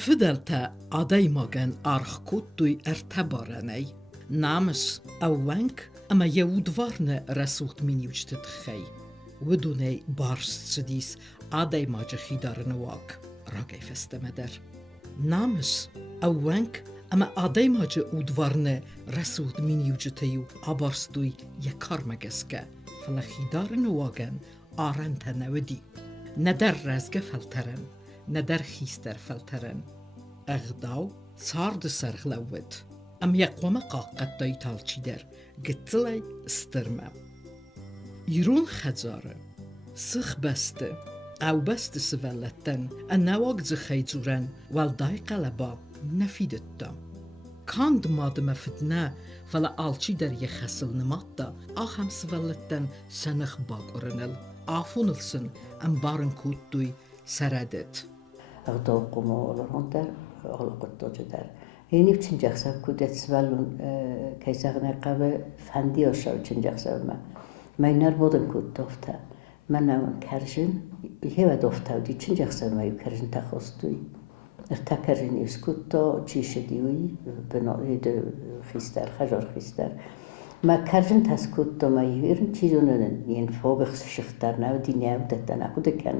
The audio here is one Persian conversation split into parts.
فدلتا عدي ماغن أرخ كوتوي ارتبارني نامس أوانك أما يودوارن رسوت من يوجتت خي ودوني بارس تديس عدي ماجه خيدارن واك راقي فستمدر نامس أوانك أما عدي ماجه ودوارن رسوت من يوجتيو عبارس دوي يكار مگسكه فلا خيدارن واغن آرن تنودي ندر رزگه فلترن ندر خيستر فلترن اغداو صارد سرغلوت ام يقوم قاقت داي تالچيدر گتلي استرمه يرون خزاره سخ بسته او بست سولتن انواق زخيزورن والداي قلبا نفيدتا كاند مادم فتنه فلا آلچيدر يخسل نماتا آخم سولتن سنخ باقرنل آفونلسن ام بارن كوتوي سردت اغداو قومو لرونتر اغلقتو جدر هيني بچنجاقسا كودت سوالون كيساغنا قابه فندي اشاو چنجاقسا ما ينار بودن كود دوفتا من ناون كرجن يهوه دوفتا ودي چنجاقسا ما يو كرجن تخوستوي ارتا كرجن يسكوتو چيش ديوي بناوي دو خيستر خجار خيستر ما كرجن تسكوتو ما يويرن چيزونن ين فوق شختر ناو دي ناو دتن اكو دكن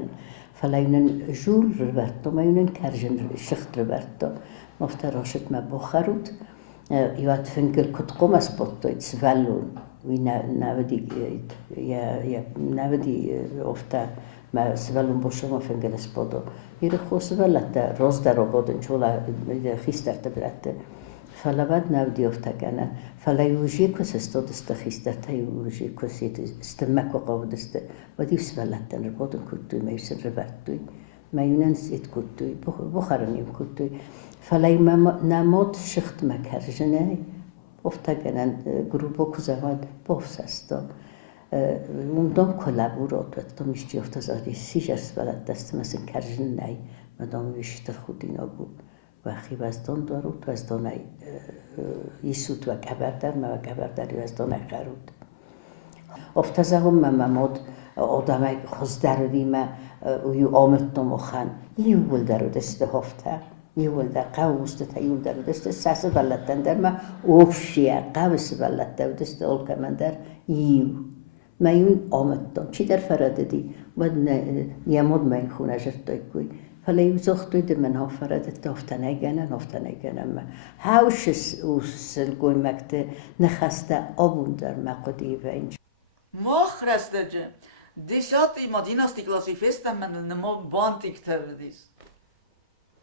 فلاينن جول ربرتو ما يونن كرجن شخت ربرتو مفتراشت ما بخروت يوات فنجل كت قوم اسبوتو يتسفلون ناودي ناودي افتا ما سفلون بوشو ما فنجل اسبوتو يرخو سفلتا روز درو بودن چولا خيستر تبرت فلا بعد ناودي افتا كان فلا يوجي كوس استود استخيستر تا يوجي كوس استمكو قودست ودي سفلتا ربودن كتو ما يسن ربرتو ما يونس يتكتو بخارني كتو فلای نماد شخت مکرجنه افتگنن گروه کوزهاد بافسستا موندم کلابورات وقتا میشتی افتازاری سیجرس بلد دست مثل کرجن نی مدام ویشتر خودینا بود و خی وزدان دارود وزدان یسود و گبردر ما و گبردر وزدان خرود افتازهم مماد آدمای خوزدردی ما یو آمدتم وخان یو ولدرو دسته هفته يولد قوس تيولد دست ساس بلدن در ما اوفشيا قوس بلدن دست اول كمان در يو ما يون آمدتم چی در فراددی بعد نیامد ما این خونه جرتای کوی فلی زختوی در من ها فرادت نفتنه گنه ما هاوش سلگوی مکت نخسته آبون در مقدی و اینج مخرسته جه دیشات ایمادین استی کلاسی فستم من نما بانتیک تردیس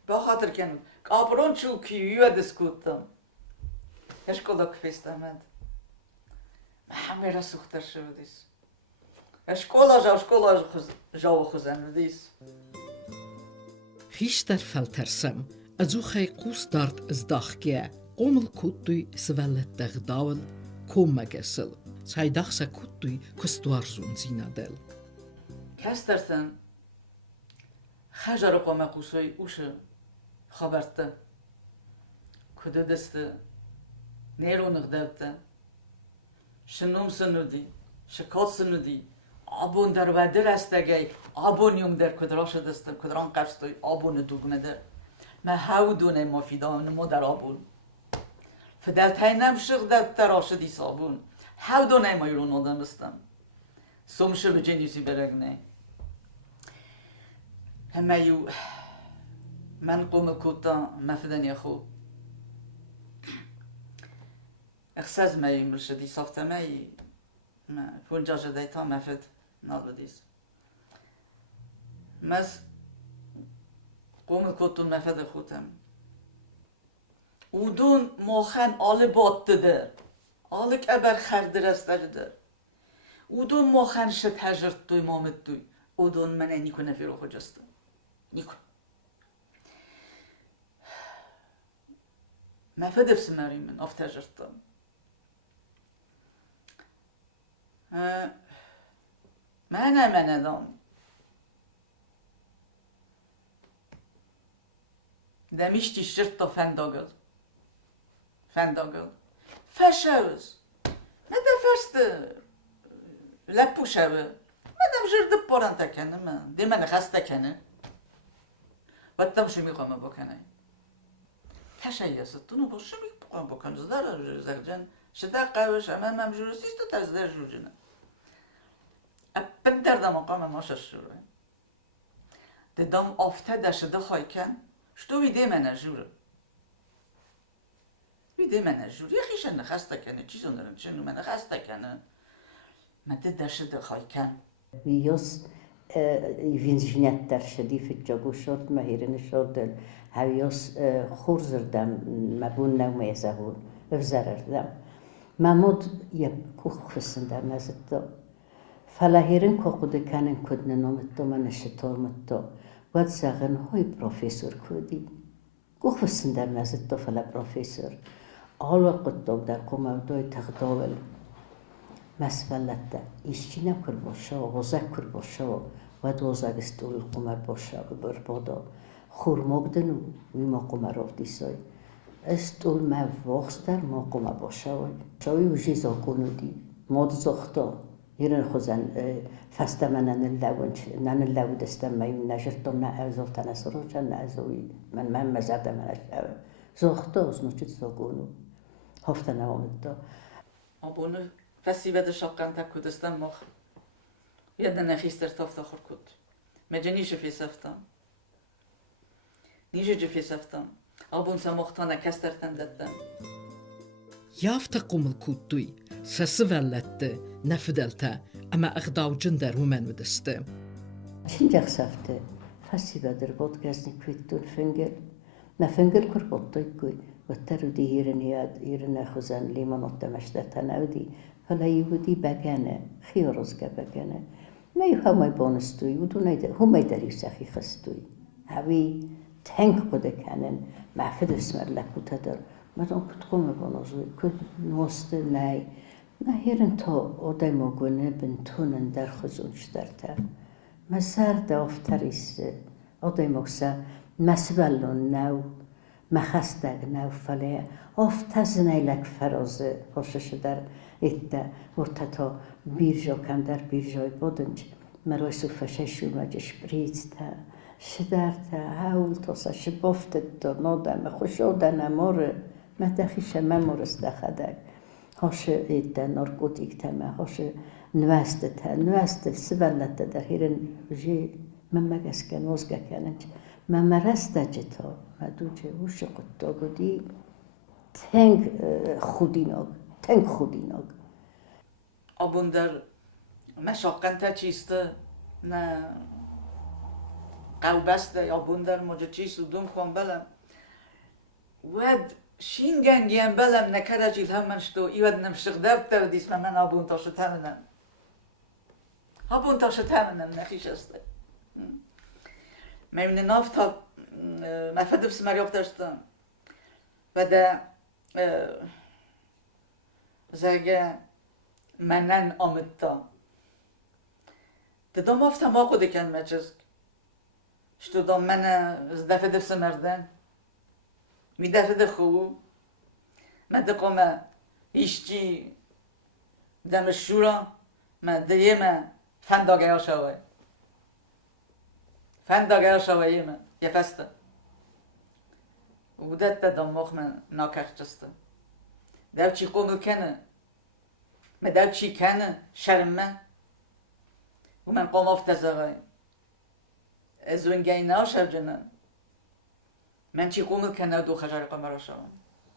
بخاطر كان قابرون شو كيو دسكوتم ايش كلك فيستمد ما حميرا سختر شو ديس اشكولا جاو خزن ديس خيشتر فلترسم ازو خي قوس دارت ازداخكيا قوم الكوتوي سوالت دغداول كوم مگسل ساي داخسا كوتوي كستوار زون زينا دل كاسترسن خجر قوم قوسوي اوشه خبرته کدو دسته نیرو نقدرته شنوم سنودی شکات سنودی آبون در ودر استگی آبونیوم در کدراش دسته کدران قفستوی آبون دوگمه در ما هاودونه ما فیدام نمو در آبون فدلتای نمشق در تراش دیس آبون هاودونه ما یرون آدم بستم سومشه به جنیسی برگنه همه یو من قوم كوتا مفدن يا خو اخساز ما يمرشدي صفت ما فونجا جديتا مفد نالبديس مس قوم كوتون مفد خوتم ودون موخن آل بات در آل كبر خردر استر در ودون موخن شد هجرت دوی مامد دوی ودون من نيكو نفيرو خو جستم نيكو ما فدف سماري من افتجرتم ما أنا دام دمشتي الشرطة فنداغل فشاوز ما دفرست لپوشاوه ما دم جرد بارن تکنه من دي من خست تکنه و تمشي میخوام بکنه تشایستون با شمی بکن زدار زرجن شده قوش امام جورسیست تا زدار جوجنه ابن در مقام ماش شروع دم افتاده شده خایکن شتو ویده من جوره ویده من جوره یه خیش نخسته کنه چیزون دارن چنو من نخسته کنه مده دشده خایکن ویوس وینجنیت در شدی فجاگو شد مهیرن شد هویوس خورزردم مبون نومه زهون افزردم ممود یکو خسندر نزد فلاهیرن کوقده کنن کدن نامت من شطور مت ود زغن های پروفسور کودی گوخوسن در نزد فلا پروفسور آل قطب در قمودای تقداول مسئلت ایشی نکر باشه و غزک کر باشه و دوزگ استول قمر باشه و بربادا خورمگدن و ما قمر آفدیسای استول ما وقت در ما قمر باشه و شوی و جیزا کنودی ماد زختا یرن خوزن فسته من نن اللو دستم میم نجرتم نه ازوف تنسرو چن نه ازوی من مزرد منش زختا از نوچت زاگونو هفته نوامد دا آبونو فسیبت شاقن تا کودستم مخ یاد نخیستر تافت آخر کود مجنیش فی سفتم نیجه جفی سفتم آبون سمختانه کستر تنددم Yafta qumul kuttuy, sesi velletti, nefdelte, ama ıgdav cindar humen vidiste. شنجاق سفته فسی بدر بود گزنی کودتون فنگل نه فنگل کر بود توی کوی و ترودی هیرن یاد هیرن خوزن لیمانات دمشته تناودی فلا یهودی بگنه خیارز که بگنه ما یه همه بانستوی و دو نیده همه داری سخی خستوی هوی تنگ قده کنن محفظ اسمر لکوته در مدام کت قوم بانازوی کت نوسته نای نه هیرن تا آدم آگونه بنتونن در خزونش در تا مسار دافتریست آدم اکسا مسئولون نو مخستگ نو فله آفتز نیلک فرازه خوشش در ایده ورتتا بیرجا کم در بیرجای بودنج مرای سوفشه شومجش بریز تا شدر تا هول تاسا شبافت تا نادم خوش آدن اماره مدخیش ممارست دخدک هاش ایده نارکوتیک تمه هاش نوست سبلت در هیرن جی ممگس کن وزگه کننج ممرست جتا مدوجه وش قطع گودی تنگ خودیناگ آبون در مشاقن تا چیسته نه قوبسته آبون در مجا چیست و دوم خوان بلم ود شینگنگیم بلم نکره جیل همون شدو ایود نمشق درب تردیس من آبون تاشو تمنم آبون تاشو تمنم نخیش استه من ناف تا مفد بس مریاف داشتم و ده زرگه منن آمد تا ده دام آفتا ما خود کن مجزگ شتو دام من دفع دفس مردن می دفع ده خوب من ده قومه ایشجی دم شورا من ده یه من فنداگه ها شوه فنداگه ها شوه یه من یه فسته و ده دام مخ من ناکخ جسته ده چی قومو کنه من ده چی کنه شرمه و من قوم افته زغای از ونگی ناشر جنن من چی قومو کنه دو خجار قمرا شوه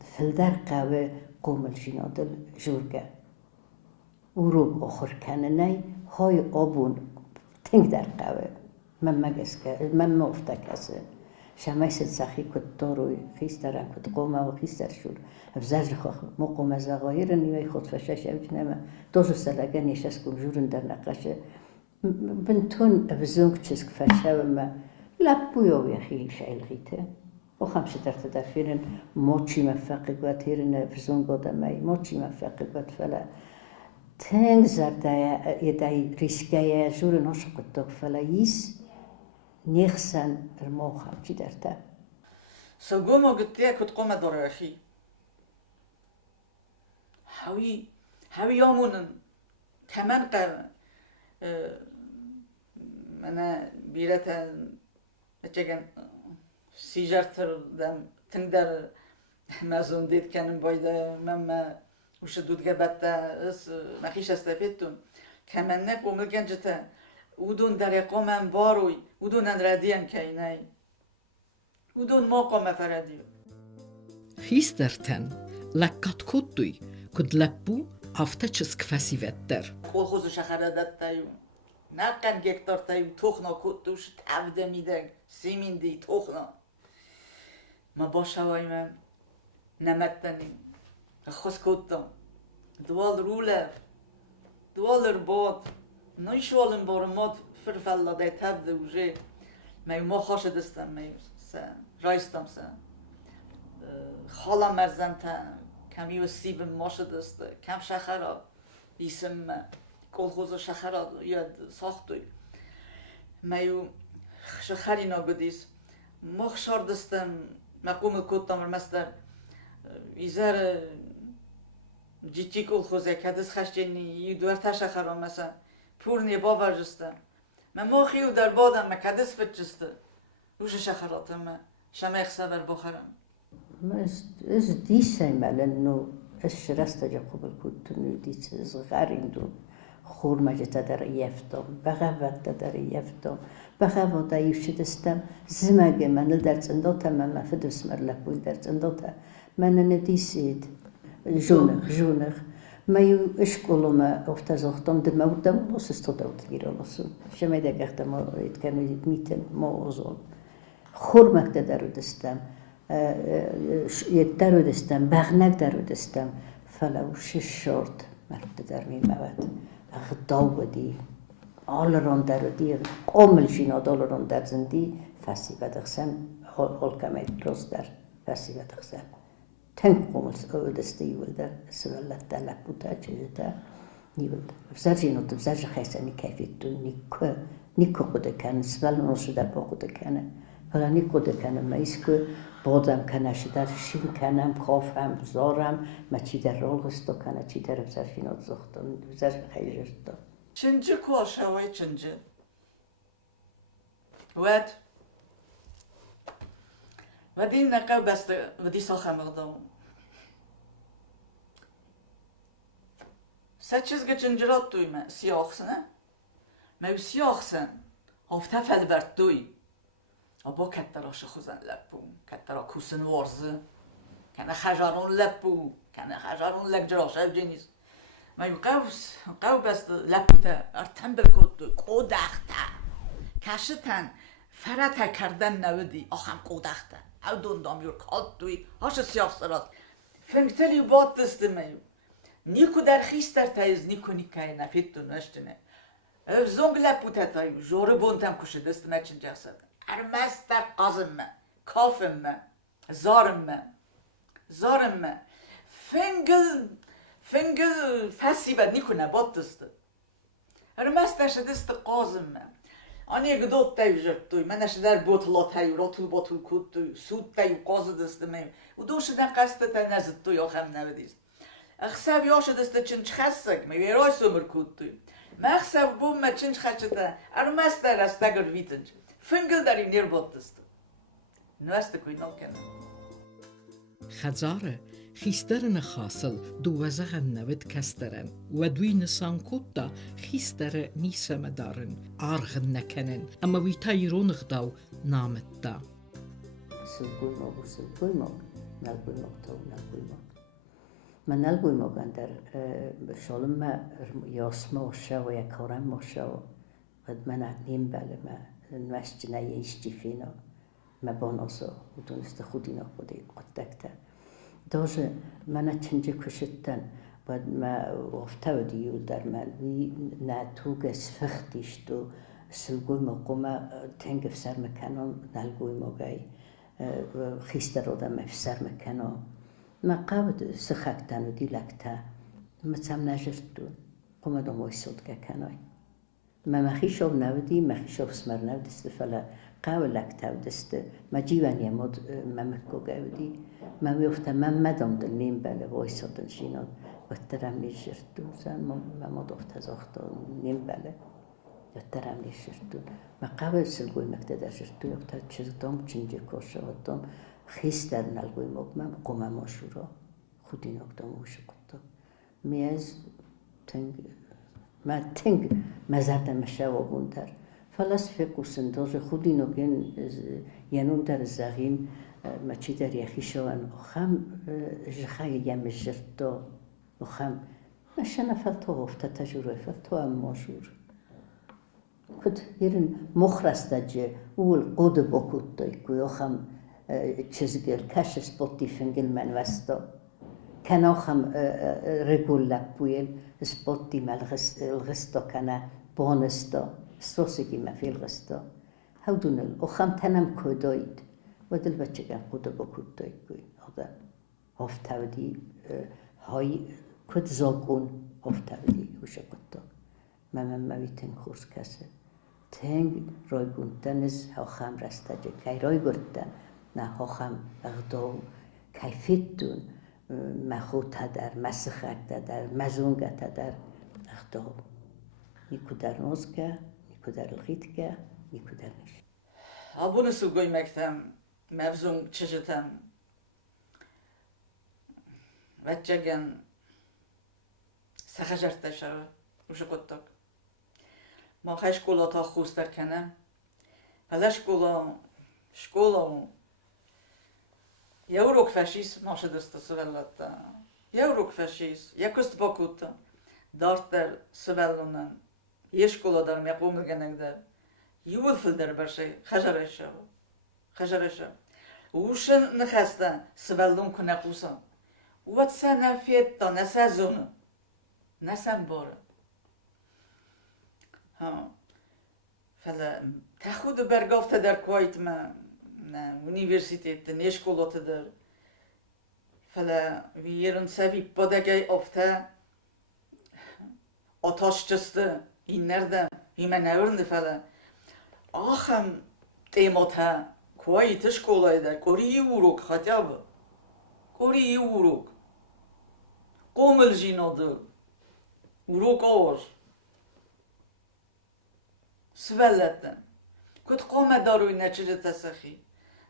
فلدر قوه قومل جنادل جورگه وروب آخر کنه نی های آبون تنگ در قوه من مگس که من مفته کسه شمای سخی کد داروی خیست درن کد قومه و خیست در شور افزرج خواه مو قومه زغایر نیوی خود فشش اوج نمه دوزو سلگه نیشست کم جورن در نقشه بنتون افزونگ چسک فشه و ما لبویا و یخی شایل غیته و خمشه در فیرن موچی مفقی گوت هیرن افزونگ آدمه موچی مفقی گوت فلا تنگ زرده یدای ریسکه جور ناش قطع فلاییس نیخسن ارماو خمچی درته سوگومو گتیه کد قومه داره اخی هاوی آمونن تمن قوه منه بیرتن چگن سیجر تر دم تنگ در مزون دید کنم باید من وش دود گبت مخیش استفیدتون که من نکومل گنجته ودون در قومم باروی ودون ردیان کینای ودون ما قوم فردیو خیسترتن لکات کتوی کد لپو افتچسک فسیوتر kolxozu şəhərədətdəyim. Nə qən gektardayım, toxna kutduş, təvdə midəg, simindi, toxna. Ma başavayım, nəmətdənim, xos kutdum. Dual rulev, dual erbad, نایش والم بارمات فرفلا ده تبده وجه میو ما خاش دستم میو سن رایستم سن خالا مرزن تا کمیو سیبم ماش دسته کم شخرا ایسم کلخوز شخرا یاد ساختوی میو شخری ناگدیس ما خشار دستم مقوم کتام مستر ایزر جیتی کلخوزه کدس خشجینی یو دور تشخرا مثلا پورنی باور جسته من ما خیو در بادم ما کدس فت جسته روش شخراتم شمه اخسابر بخرم از دیسیم لأنه الشرست جا قبل كنت نديت صغارين دو خورمة تدر يفتم بغاوت تدر يفتم بغاوت دا يشدستم زماجة من الدرس اندوتا ما فدس مرلبو الدرس اندوتا من نديسيد جونغ ما يو اشكولو ما افتزختم دم ودم بس استودوت يرلسون شما ده گفتم ما كانوا يتميتن ما اوزون خورمة تدر دستم يتدرو دستم بغنك درو دستم فلو شش شورت مرد در میمود اغداو دی آلران درو دی قومل جیناد آلران در زندی فسی بدخسم حال کمی درست در فسی بدخسم تنگ قومل دستی یولده سوالت دلک بوده چیزده یولده بزر جیناد بزر خیسانی کیفیت دو نیکو خوده کنه سوال نوشو در با خوده کنه فلا نیکو ده کنه ما ایسکو بادم کنه در شین کنم کافم زارم ما چی در رول غستو کنه چی در بزر فینات زختم بزر خیلی جرده چنجه کواشه وای چنجه ود این نقو بسته ودی ساخه مقدام سه چیزگه چنجرات دوی من سیاخسنه ما سیاخسن هفته فد برد دوی ابا کتراش خوزن لپو کترا کوسن وارزه کنه خجارون لپو کنه خجارون لک جراش او جنیز ما یو قو بست لپو تا ارتن برکود قودخته کشتن فرته کردن نودی آخم قودخته او دوندام یور کاد دوی هاش سیاف سراز فهمتلی باد دسته میو نیکو در خیست در تایز نیکو نیکای نفید دو نشتنه او زنگ لپو تا تایو جوره بونتم کشه دست نچن جسد ارمستر قازم کافم زارم فنگل فسی بد نیکنه باد دسته ارمستر شدست قازم آنی گدود تایو جرد دوی من اشتر بوتلا تایو راتل کود دوی سود تایو قاز دسته میم و دوشدن قصد تا نزد دوی آخم نودیست اخساب یاشه دسته چنچ خستگ میوی رای سومر کود دوی مخساب بوم ما چنچ خسته ارمستر رستگر ویتنج فنگل در این نیر بود دست نوست کوی نکنه خزاره خیسترن خاصل دو وزغن نود کسترن و دوی نسان کتا خیستر نیسم دارن آرغن نکنن اما وی تایرون غداو نامت دا سلگوی ما من نلگوی ما در شالم ما یاسما شو و یکارم ما شو قد من نیم بله ما نوشت نیشتی فینا ما باناسا و دونست خودینا خودی قدکته داشه من چنجه کشتن باید ما وفته و دیو در من وی نتوگ سفختیشت و سلگوی ما قومه تنگ فسر مکنم نلگوی ما گای خیسته رو دم فسر مکنم ما قابد سخکتن و دیلکته ما تم نجرد دو قومه دو مویسود که کنای ما مخیشاب نودی مخیشاب سمر نودست فلا قاول لکتاو دست ما جیوانی مد ما مکو گودی ما میفته من مدام دل نیم بله وایسادن شیناد و ترم لیشرد دو زن ما مدافت زاختا نیم بله و ترم لیشرد دو ما قاول سلگوی مکته در شرد دو یکتا چیز دام چنجه کاشه و دام خیستر نلگوی مگمم قوم ماشورا خودی نکتم وش قطع میز تنگ ما تنگ مزرد مشوا بوندر فلسفه قسنداز خودی نگن ینون در زغیم ما چی در یخی شوان خم جخای یم جردا خم مشنا فلتو هفته تجربه فلتو هم ماشور کد یرن مخرستاجه اول قود بکوت دای خم چیزگل کش سپوتی فنگل من وستا کنا خم رگول لپویل سپوتی مال الغستا کنا بانستا سوسیگی ما فی الغستا هودونل او خم تنم کداید و دل بچه کن قود بکوت دای کوی آده هفتودی های کد زاگون هفتودی وشه کتا من میتین خورس کسه تنگ رای گوندنز ها خم رستاجه کی رای گردن نه ها خم اغداو کیفیت دون مخوطه در مسخک در مزونگته در اغداو نیکو در نوزگه نیکو در الغیتگه نیکو در نیش Abone sugoy mektem, mevzum çeşitem. Veccegen سخجرت شو وش قطك ما خش شکولا تا خوستر کنه ولی شکولا یوروک فشیس ماشه دست سوالات یوروک فشیس یکست باکوت دارت در سوالونن یه شکولا در میقوم گنگ در یول فل در برشه خجرش وشن نخسته سوالون کنه قوسان وات سنه فیت تا نسازونه نسم باره فلا تاخد برگافته در کویت ما اونیورسیتت نشکولات در فلا ویرن سوی بدگی افته آتاش چسته این نردم من نورنده فلا آخم تیمات ها کویت شکولای در کوری وروک خطیاب کوری وروک قومل جیناده وروك أور سفلتن كنت قوم داروي نتشجت سخي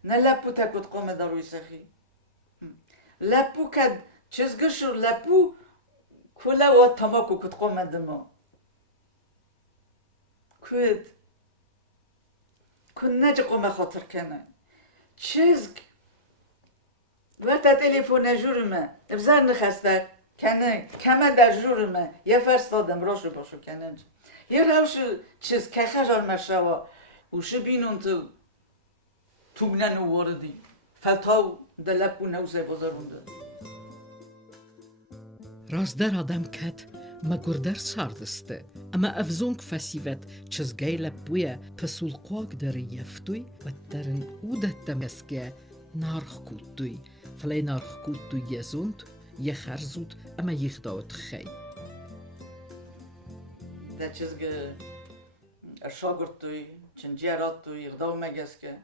نلبو تا كنت قوم داروي سخي لبو كد چزگشور لبو كلا واتماكو كنت قوم دمو كنت نجي قوم خاطر كنا چزگ وقتا تليفون جورمه افزار نخستك کنه کمه در جورمه یه فرستادم راشو باشو کننج یه روشو چیز که خجار مشوا وشو بینون تو بنن واردی فتاو دلپو نوزه بازارونده رازدار آدم کت مگردر ساردسته اما افزونک فسیوت چزگای لپویه پسول قواق در یفتوی و درن اودت دمسکه نارخ کودوی فلی نارخ کودوی یزوند یه خرزود اما یک داوت خی ده چیزگه ارشاگرد توی چنجیرات توی اقدام مگس که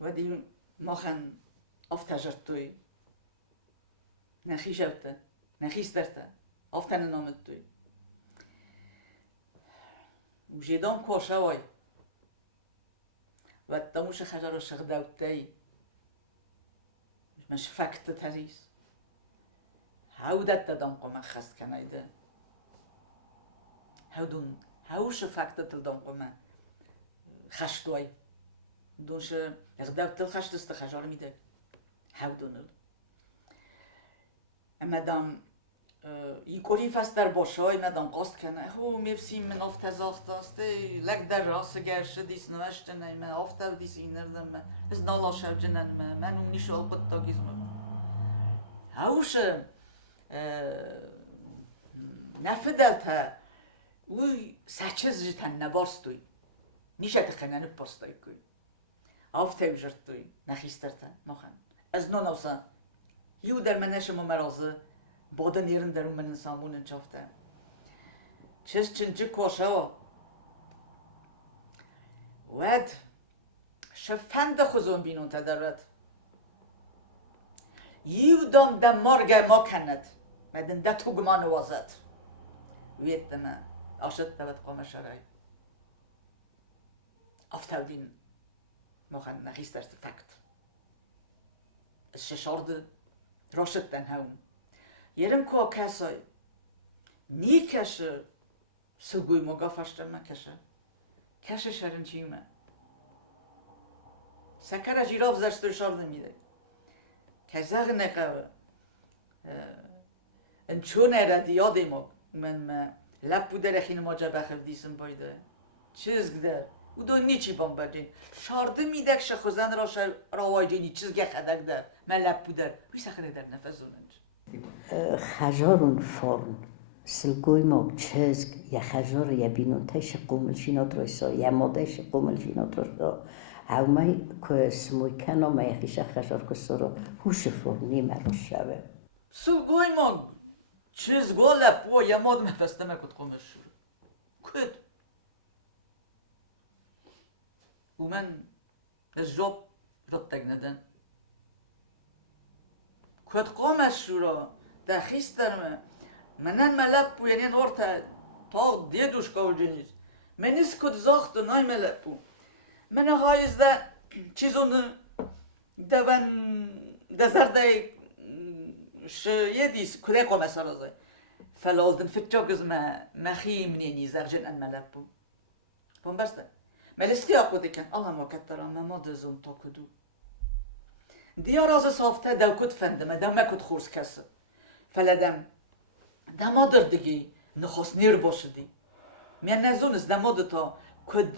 و دی ماخن افتجرد توی نخی شبته نخی سترته افتن نامد توی و جیدان کوشه وای و دموش خجر شغدوت توی مش فکت تریس هودت دادم قم خست کنایده هاوش فکت تلدم قم خشتوی دونش اقدام تل خشت است خجار میده هودونل امدام یکوری فست در باشای مدام قاست کنه هو میفسیم من افت زاخت است لگ در راس گرش دیس نوشت نه من افت دیس اینردم از نالا شب جنن من اون نیشال قد تاگیزم هاوش نفدلته وی سچز جتن نباستوی نیشه تخنن پاستای کوی آفته بجرتوی نخیسترته مخن از نو نوسا یو در منشم مرازه بادن ایرن در اون من انسامون انچافته چیز چنجی کوشه ود شفند خوزون بینون تدرد یو دام در مرگ ما کند مدن ده توگمان وازد ویت ما آشد دوت قوم شرعی افتاودین مخن نخیست درست فکت ششارد راشد تنهاون یرم که کسای نی کشه سوگوی مگا فشتر ما کشه شرن چیمه سکر جیراف زشتر شارد میده که زغ نقوه ان چون ارادی یادی ما من لب بوده رخین ما جا بخف دیسم پایده چیز گدر او دو نیچی بام بردین شارده میدک شخوزن را وایدینی چیز گه خدک در من لب بوده وی سخنه در نفذوننج خجارون فرن سلگوی ما چزگ یا خجار یا بینون تش قومل شینات رویسا یا مادش قومل شینات رویسا هاومای که سموی کنا ما یخیش خجار کسورا هوش فرنی مرو شوه سلگوی ما چیز گو لب و یا ماد مفسته مکد قومش شور کد و من از جاب رد تگ ندن کد قومش شورا ده خیسترمه منن ملب بو یعنی نورتا تا دیدوش کار جنیز منیس کد زاخت و نای ملب بو من غایز ده چیزون دوان دزرده یدیس کده قوم سرازه فلالدن فتجاگز ما خیم نینی زرجن ان ملب بو بون بسته ملستی آقوده کن الله ما کتران ما دزون تا کدو دیار از صافته دو کد فندمه دو مکد خورس کسه فلدم دمادر دیگی نخواست نیر باشدی من نزونست دماد تا کد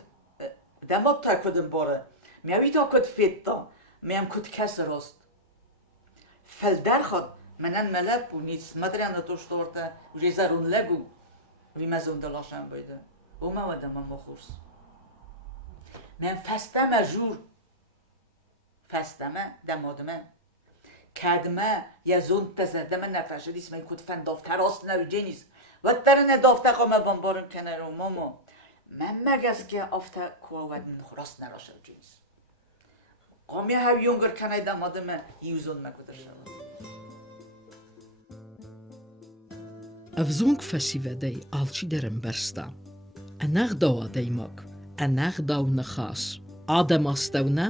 دماد تا کدم باره میوی تا کد فیت تا میم کد کس راست فل در خود منن ملب بو نیست مدرم نتوشت ورده و جیزارون لگو وی مزون دلاشم بایده و ما ودم ما خورس من فستم جور فستمه دمادمه کدمه یا زون تزدم نفشه دیست من کد فن دافته راست نویجه نیست و در ندافته قامه بانبارن کنه رو ماما من مگز که آفته کواودن راست نراشه جنیست قامی ها یونگر کنه دمادمه یوزون مکده شود Avzung festivedei alci derem bersta. Anach dawa deimak, anach daw nakhas. Adam astawna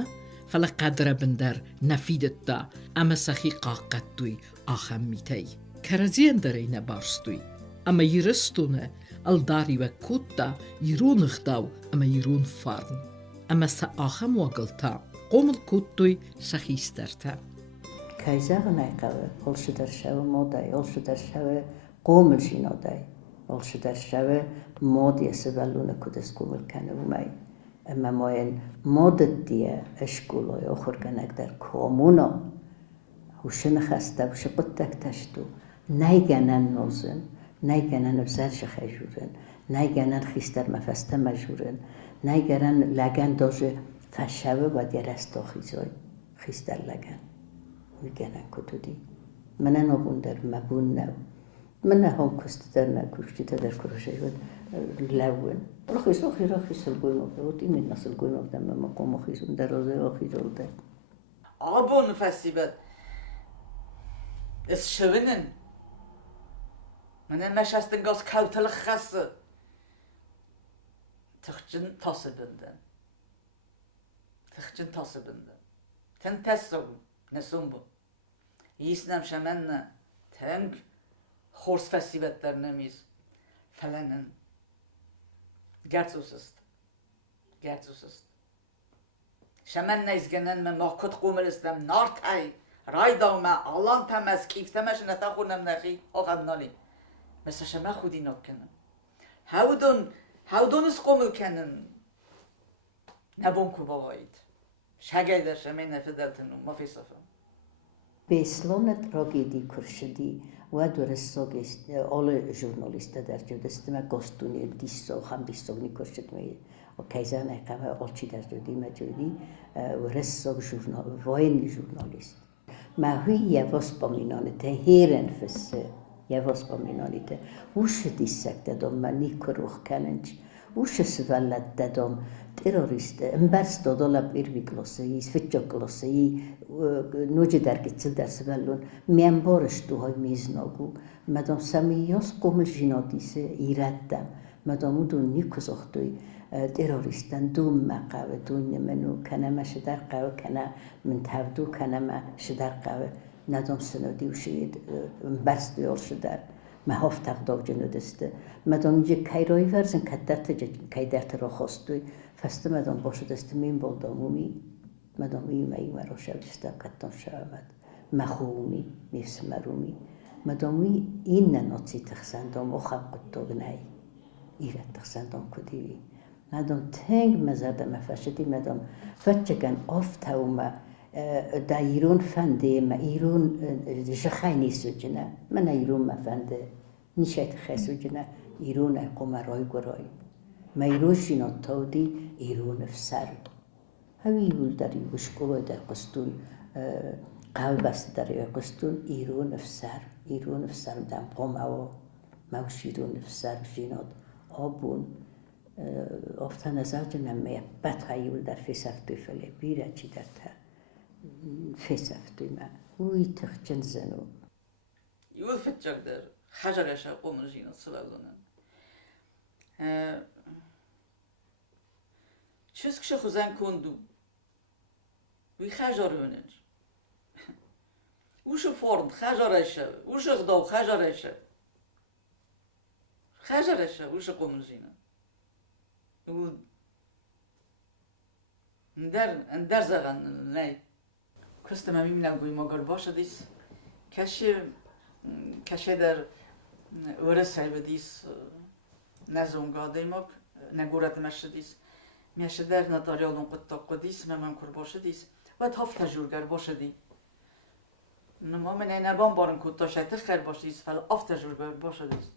فلا قدر بندر نفیدت دا اما سخی قاقت دوی آخم میتی کرزین درین بارستوی اما یرستونه الداری و کود دا یرون اخداو اما یرون فارن اما سا آخم واقلتا قوم الکود دوی سخی استرتا کایزاق نایقوه olsu در شوه مادای olsu در شوه قومل شینادای olsu در شوه مادی سبلونه کدس قومل کنه ومای اما ماین مادت دیه اشکولای آخر کنک در کامونا وشن خسته وش قطک تشتو نیگنن نازن نیگنن بزرش خیجورن نیگنن خیستر مفسته مجورن نیگنن لگن داجه فشوه و دیه رستا خیزای خیستر لگن میگنن کتودی منه نبون در مبون نو منه هم کست در نکوشتی در کروشه لون راخی سلگوی مبود این نسل گوی مبودم ما قوم خیزون در رازه آخی جلده آبون فستیبل اس شوینن من مشستن گاز کلتل خسه تخجن تاسه بندن تن تسو نسون بو یسنم شمن تنگ خورس فستیبل در نمیز فلنن گرزوسست شمن نیزگنن من ما کد قومل استم نارتای رای داومه آلان تمز کیفتمش نتا خونم نخی آخم نالی مثل شما خودی ناب کنن هاودون اس قومل کنن نبون کو بابایید شگه در شمه نفدلتنو ما فی صفم به اسلامت راگیدی کرشدی و درستاگست آل ژورنالیست در جدستمه گاستونی دیسا خم دیساگنی کرشد می و کیزه نقمه آلچی در جدی مجودی و رساگ واین ژورنالیست ماهی یواس با مینانته هیرن فسه یواس با مینانته وش دیسک دادم من نیکروخ کننج وش سوالت دادم تروریست امبارس دادالا بیربی کلاسایی سفچا کلاسایی نوچه درگیتسل درس بلون میانبارش دوهای میزناگو مدام سمیاس قومل جنادیسه ایردم مدامودون نیکوز اختوی تروریستان دوم مقاوه دون منو کنه ما شدر قاوه کنه من تردو کنه ما شدر قاوه ندام سنودی وشید برس دیار شدر ما هفت تقداو جنو دسته مدام جه کیرایی ورزن کدرت جه کیدرت را خواستوی فست مدام باشه دسته مین بالدامومی مدام ای مرا شویسته کتان شود مخومی میفس مرومی مدام این نناتی تخسندام و خب قطع نی ایرت تخسندام کدیوی مدام تنگ مزده مفشدی مدام فتشکن آفته و ما دا ایرون فنده ما ایرون جخینی سوچنه من ایرون مفنده نیشت خیسو جنه ایرون قمرای گرای ما ایرون شینات تاودی ایرون فسر همی یول داری بشکلوی در قستون قلب است داری قستون ایرون فسر دم قم او موش ایرون فسر شینات آبون افتان از آج نمیه بد هایول در فیسفتوی فلی بیره چی در تا فیسفتوی ما وی تخچن زنو يقول في الجردر حجر يشاق ومرجين الصلالون چیز که خوزن کندو وی خجر ونج وش فرد خجرشه وش غداو خجرشه وش قمرجينه و اندر زغن نه کستم همین نگوی مگر باشه دیس کشی در ورس های بدیس نزونگاده مک نگورت مشه دیس میشه در نداریالون قطع قدیس ممن کر باشه دیس و تاف تجرگر باشه دی نما من این نبان بارن کتا شایت خیر باشه دیس فل آف تجرگر باشه دیس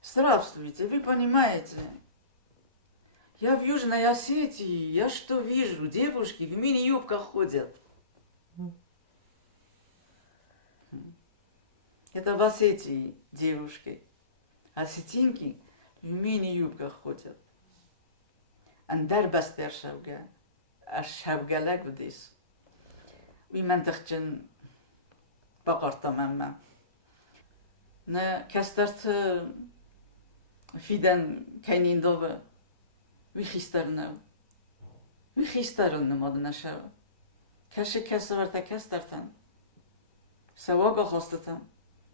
Здравствуйте, вы понимаете, я в Южной Осетии, я что вижу, девушки в мини-юбках ходят. Это в Осетии девушки, осетинки в мини-юбках ходят. Андар бастер шавга, шавгалак بديس. ومن تخجن بقر تماما. نه كسترت فيدن كاينين دوبا ويخيسترن مادنا شو كاشي كسرتا كسترتن سواقا خواستتم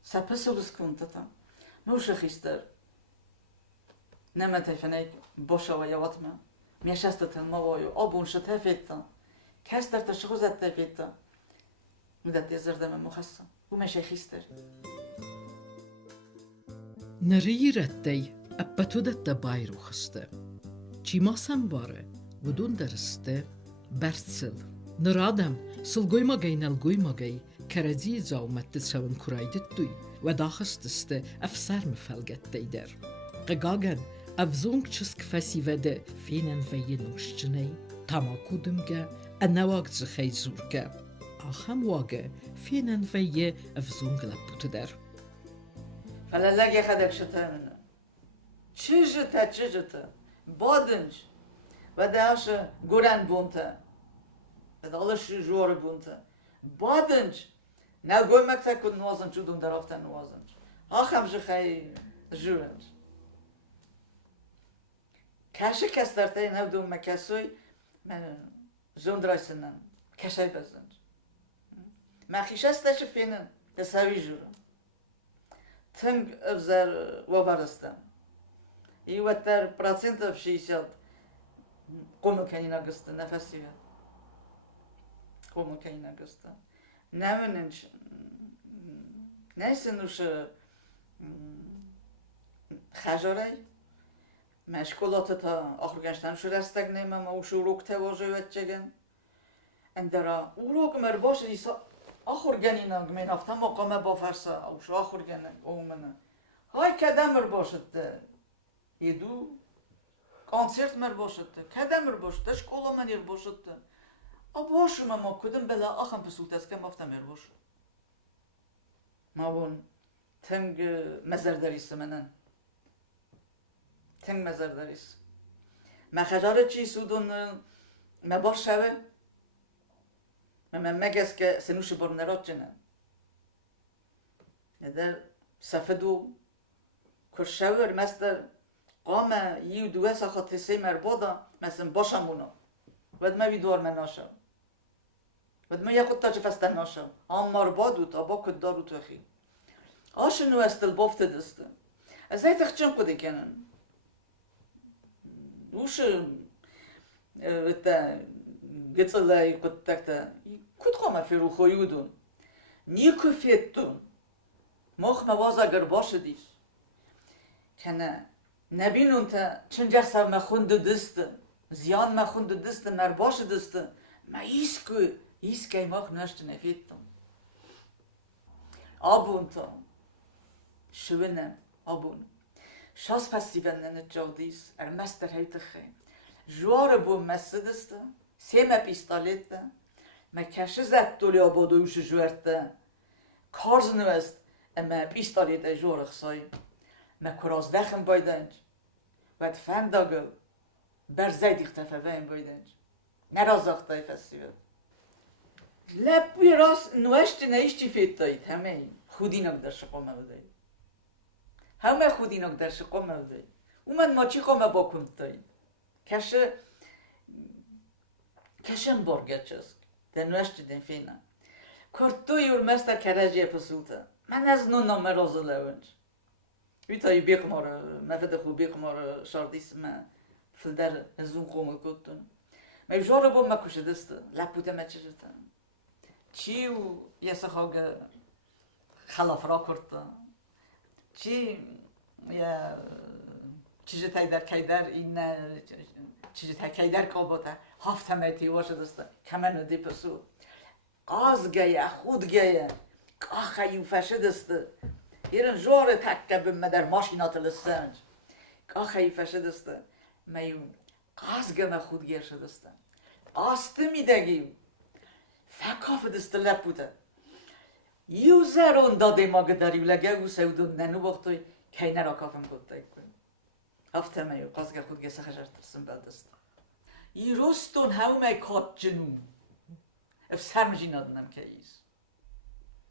سپسولس كنتتم موش خيستر نما تفنيك باشا ويواتما ميشستتن موايو آبون شتافيتا كسترتا شخوزت تافيتا مدت يزردم مخصم ومشي خيستر نريرتي أبتودت بايرو خسته چی ماسم باره ودون درسته برسل نرادم سلگوی مگی نلگوی مگی کردی زاومت سون کرایدت دوی و داخستسته افسر مفلگت دیدر قگاگن افزونگ چسک فسی وده فینن وی نوشجنی تما کودمگه انواگ زخی زورگه آخم واگه فینن وی افزونگ لپوت در فلا لاقي خدك شتامنا چجتا بادنج و داش گورن بونتا و دالش جور بونتا بادنج نگوی مکتا کن نوازن چودون درافتن نوازنج آخم جخی جورنج کاشه کسترتای نودون مکسوی من زوندرایسنن کشای بزنج مخیش استش فینن دساوی جورن تنگ افزار وبارستم يوتر процентов 60 قوم كاينه قسط نفسي قوم كاينه قسط نامنش نايسنوش خجري مشكلات تا آخر گشتن شو رستگ نیمه ما وشو روک تواجه وچگن اندرا وروک مرباش دیسا آخر گنینا گمین افتم مقامه با فرسا وشو آخر گنن اومنه های کدم مرباشد یدو کنسرت مرباشد کدم مرباشد شکولا من مرباشد آباشم ما کدم بلا آخم پسوت است که مفتم مرباش ما بون تنگ مزردریست منن تنگ مزردریست ما خجاره چی سودون ما باش شوه ما مگس که سنوش برنرات جنه ندر سفدو کشور مستر قام یو دوه ساخت سی مربودا مثلا باشمونو ود ما ویدوار مناشم ود ما یه خود تاج فستن ناشم آم مربادو تا با کد دارو تخی آشنو استل بافت دسته از هی تخچم کده کنن وش گتلای کد تکتا کد قامه فیرو خویودون نیکو فیتون مخ موازا گر باشه دیش کنه نبینون تا چنجه سر مخوند دسته زیان مخوند دسته مرباش دسته ما ایسکو مخ نشت نفیتم آبون تا شوینه آبون شاس فستیولن جادیس مستر هیت خی جوار بو مسته دسته سیمه پیستالیته ما کشه زد دولی آبادویوش جورته کارز نوست اما پیستالیت جوار خسای ما کراز دخم بایدنج باید فنداگل بر زید اختفه وین بایدنج نراز اختای فستیول لپوی راست نوشت نیشتی فیت دایید همه خودی نگدر شقامه بدهید همه خودی نگدر شقامه بدهید اومد ما چی قامه باکن دایید کشن برگه چسک در نوشت دین فینه کرتو یور مستر کرجی پسوته من از نو نامه رازو لونج ویتایی بیقمار مفد خوب بیقمار شاردیس ما فلدر زون قومل کتون ما جاره با ما کشه دسته لپوته ما چجتا چیو یه سخاگ خلاف را کرده چی یه چیزی تایدر کایدر این چیزی کایدر کابوده هفت همه تیواشه دسته کمنو دی پسو قاز گیه خود گیه آخه یو فشه دسته ایران جوره تکه بمه در ماشینات لسنج آخه یو فشه دسته میو قاز گمه خود گیر شدسته آسته میدگیو فکاف دسته لپوده یو زرون داده ما گداریو لگه او سودون ننو وقتوی که نرا کافم گوده کن هفته میو قاز گه خود گه سخجر ترسم بلدسته ای رستون همه کات جنوم اف سرمجی نادنم که ایز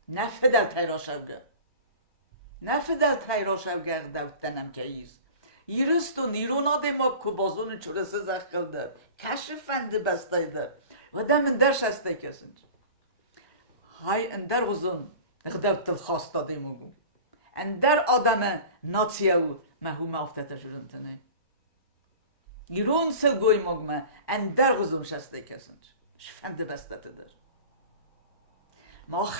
نفه در تایرا شوگه نفه در تایرا شوگه دوتنم که ایز ای رستون ایرون آده ما کبازون چورسه زخکل در کش فنده بستای در و دم اندر شسته کسنج های اندر غزون اخدوت الخاص داده مگو اندر آدم ناتیاو مهوم افتت جرمتنه ایرون سلگوی مگمه اندر غزون شسته کسنج شفنده بستت در ما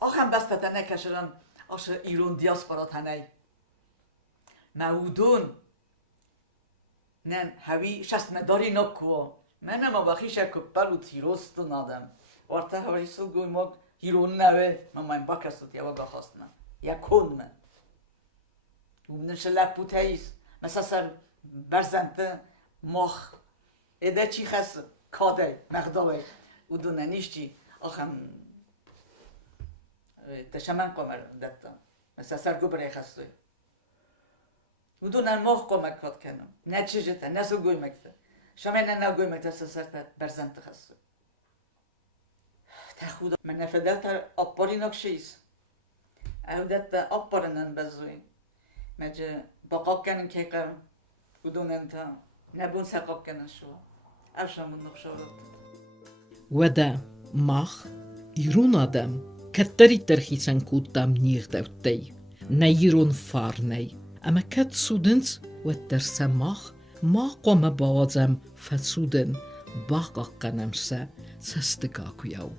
آخم بستت نکشرم آشه ایرون دیاسپارا تنه مودون نن هوی شست مداری نکوا من ما بخی شکپل و تیروستون آدم وارته هوی سلگوی مگ ایرون نوه من باکستت یا وگا خواستم یا کن من ومنش لپو تاییس مثلا سر برزنده مخ اده چی خست کاده مقداوی و دونه نیشتی آخم تشمن قمر دتا مثلا سر گبره خستوی و دونه مخ قمر کات کنم نه چیجته نه سلگوی مکته شما نه نگوی مکته سر برزنده خستوی تا خدا من نفدل تر اپاری نکشیس او دتا اپارنن بزوی مجه باقاق کنن که قرم و دونن تا نبون سقاق کنن شو افشامون نقشارت ودا ماخ ایرون آدم کتری ترخیصن کودام نیغ دوتی نیرون فارنی اما کت سودنس و ترسه ما قوم بازم فسودن باقاق کنم سستگاکو یاو